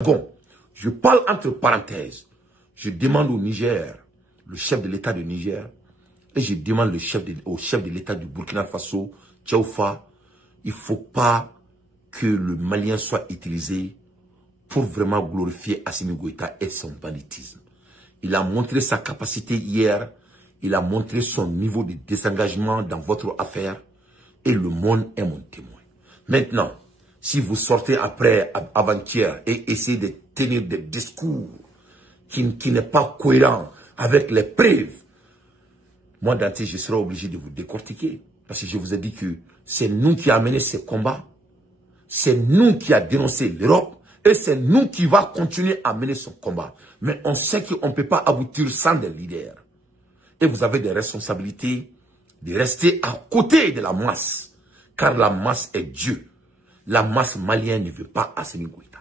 Bon, je parle entre parenthèses. Je demande au Niger, le chef de l'État du Niger, et je demande au chef de l'État du Burkina Faso, Tchaoufa, il ne faut pas que le Malien soit utilisé pour vraiment glorifier Assimi Goïta et son banditisme. Il a montré sa capacité hier, il a montré son niveau de désengagement dans votre affaire, et le monde est mon témoin. Maintenant, si vous sortez après, avant-hier, et essayez de tenir des discours qui n'est pas cohérent avec les preuves, moi, Dante, je serai obligé de vous décortiquer. Parce que je vous ai dit que c'est nous qui avons mené ces combats, c'est nous qui avons dénoncé l'Europe, et c'est nous qui va continuer à mener son combat. Mais on sait qu'on ne peut pas aboutir sans des leaders. Et vous avez des responsabilités de rester à côté de la masse. Car la masse est Dieu. La masse malienne ne veut pas Assimi Goïta.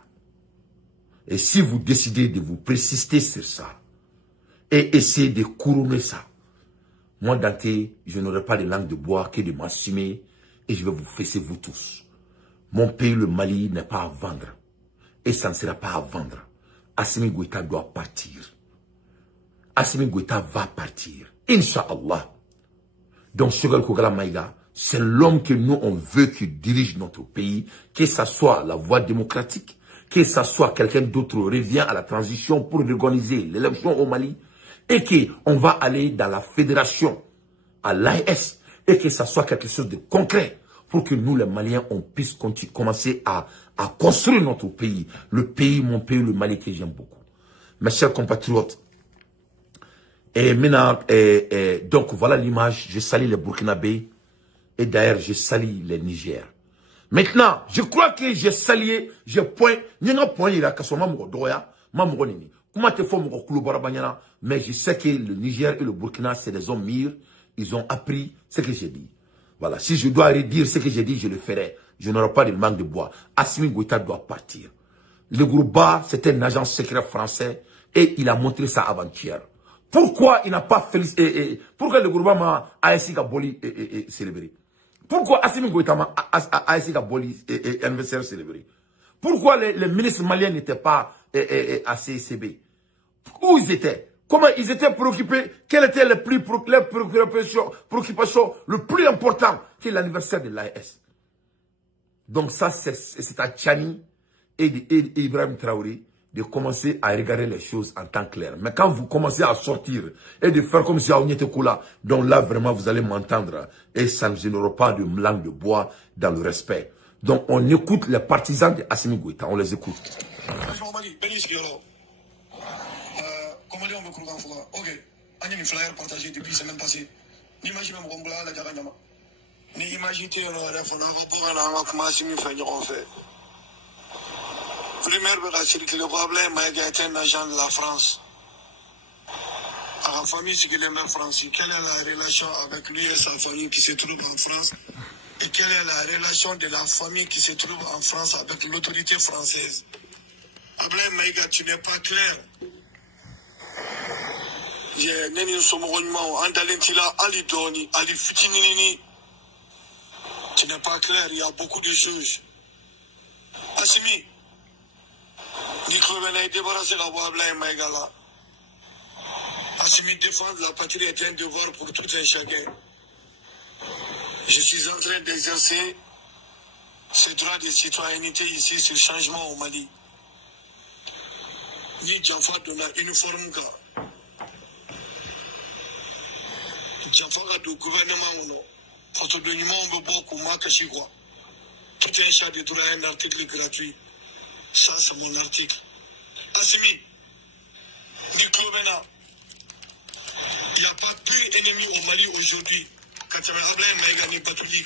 Et si vous décidez de vous persister sur ça, et essayer de couronner ça, moi, Dante, je n'aurai pas de langue de bois que de m'assumer, et je vais vous fesser vous tous. Mon pays, le Mali, n'est pas à vendre. Et ça ne sera pas à vendre. Assimi Goïta doit partir. Assimi Goïta va partir. Inch'Allah. Donc, Choguel Kogala Maïga, c'est l'homme que nous, on veut qu'il dirige notre pays, que ce soit la voie démocratique, que ce soit quelqu'un d'autre revient à la transition pour organiser l'élection au Mali, et qu'on va aller dans la fédération, à l'AES, et que ce soit quelque chose de concret, pour que nous, les Maliens, on puisse commencer à construire notre pays. Le pays, mon pays, le Mali, que j'aime beaucoup. Mes chers compatriotes, et maintenant, donc voilà l'image, je salue les Burkinabés, et d'ailleurs, je salue les Niger. Maintenant, je crois que j'ai salué, j'ai point, mais je sais que le Niger et le Burkina, c'est des hommes mûrs, ils ont appris ce que j'ai dit. Voilà, si je dois redire ce que j'ai dit, je le ferai. Je n'aurai pas de manque de bois. Assimi Goïta doit partir. Le Grouba, c'était un agent secret français et il a montré ça avant-hier. Pourquoi il n'a pas félicité, pourquoi le Grouba m'a ASI Gaboli célébré? Pourquoi Assimi Goïta m'a ASI Gaboli anniversaire célébré? Pourquoi les ministres maliens n'étaient pas à CCB? Où ils étaient? Comment ils étaient préoccupés? Quelles étaient les préoccupations le plus important que l'anniversaire de l'AES? Donc ça, c'est à Tchani et Ibrahim Traoré de commencer à regarder les choses en temps clair. Mais quand vous commencez à sortir et de faire comme si on était coula, donc là vraiment vous allez m'entendre et ça ne génère pas de langue de bois dans le respect. Donc on écoute les partisans de Assimi Goïta, on les écoute. Ok, on a une flyer partagé depuis la semaine passée. N'imagine pas qu'on la Garagama. N'imagine pas qu'on a fait. Le problème, c'est un agent de la France. À la famille, c'est qu'il est même français. Quelle est la relation avec lui et sa famille qui se trouve en France? Et quelle est la relation de la famille qui se trouve en France avec l'autorité française? Après, Maïga, tu n'es pas clair. Tu n'es pas clair, il y a beaucoup de choses. Assimi, Assimi, défendre la patrie est un devoir pour tout un chacun. Je suis en train d'exercer ce droit de citoyenneté ici, ce changement au Mali. Ni Djafa donne une forme que Djafa du gouvernement, pour le monde, beaucoup de quoi. Tout un chat de droit, un article gratuit. Ça, c'est mon article. Assimi, Nicolas, il n'y a pas plus d'ennemis au Mali aujourd'hui. Quand tu me rappelles, mais il n'y a pas tout dit.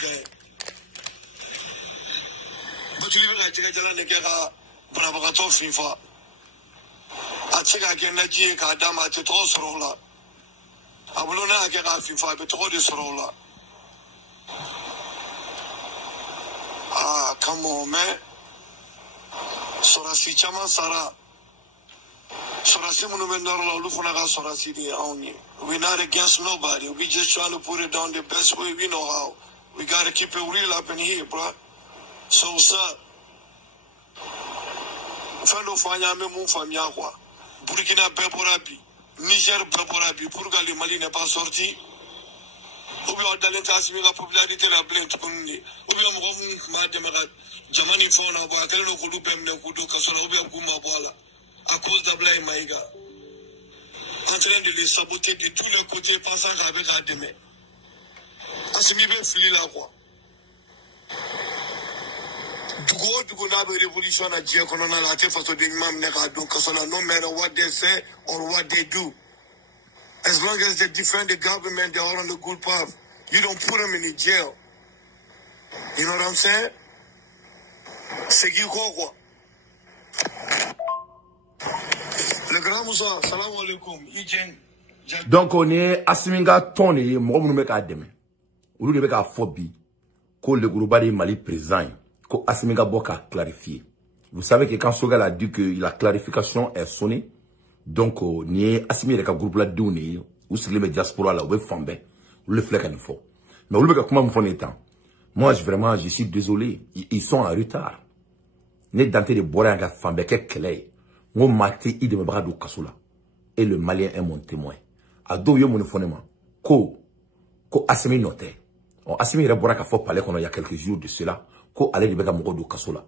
Ah, come on, man. Sorasi Chama Sara. Sorasi Munumenor Lufunaga Sorasi de Auni. We're not against nobody. We just trying to put it down the best way we know how. We gotta keep it real up in here, bro. So, sir. Fendo fanya me mon famia quoi. Burkina Beborabi, Niger Beborabi, pour que le Mali n'est pas sorti. Ou bien dans l'état la popularité la plainte comme ni. Ou bien mon ma démarrage. Jamani fona boa quel no kudu pemne kudu kasola ou bien kuma boala. À cause d'Ablaï Maïga. En train de les saboter de tous les côtés, passant avec Ademe. Assimi bien fili là quoi. Dugo na be révolution na dia kono na la te façon de mam nega do kasola no matter what they say or what they do. As long as they defend the government, they're all on the good path. You don't put them in the jail. You know what I'm saying? C'est qui quoi? Le grand Moussa, salam alaikum. Donc on est Asiminga Tony, moi nous mec Ademe. Ou nous mec à phobie. Que le groupe de Mali présent, que Asiminga Boka clarifié. Vous savez que quand Sogal a dit que la clarification est sonnée, donc ni Asimi ka groupe la donné ou sur les diaspora là ou fambe ou le flèche fort. Mais ou le comment me font étant. Moi je suis désolé, ils sont en retard. Né danté de boire un fambe que clé. Mon maté il de me bras do kasula. Et le Malien est mon témoin. A do yo mon phonément. Ko Asimi noté. Asimi reboira ka fort parler qu'on il y a quelques jours de cela. Ko aller de bega mo do kasula.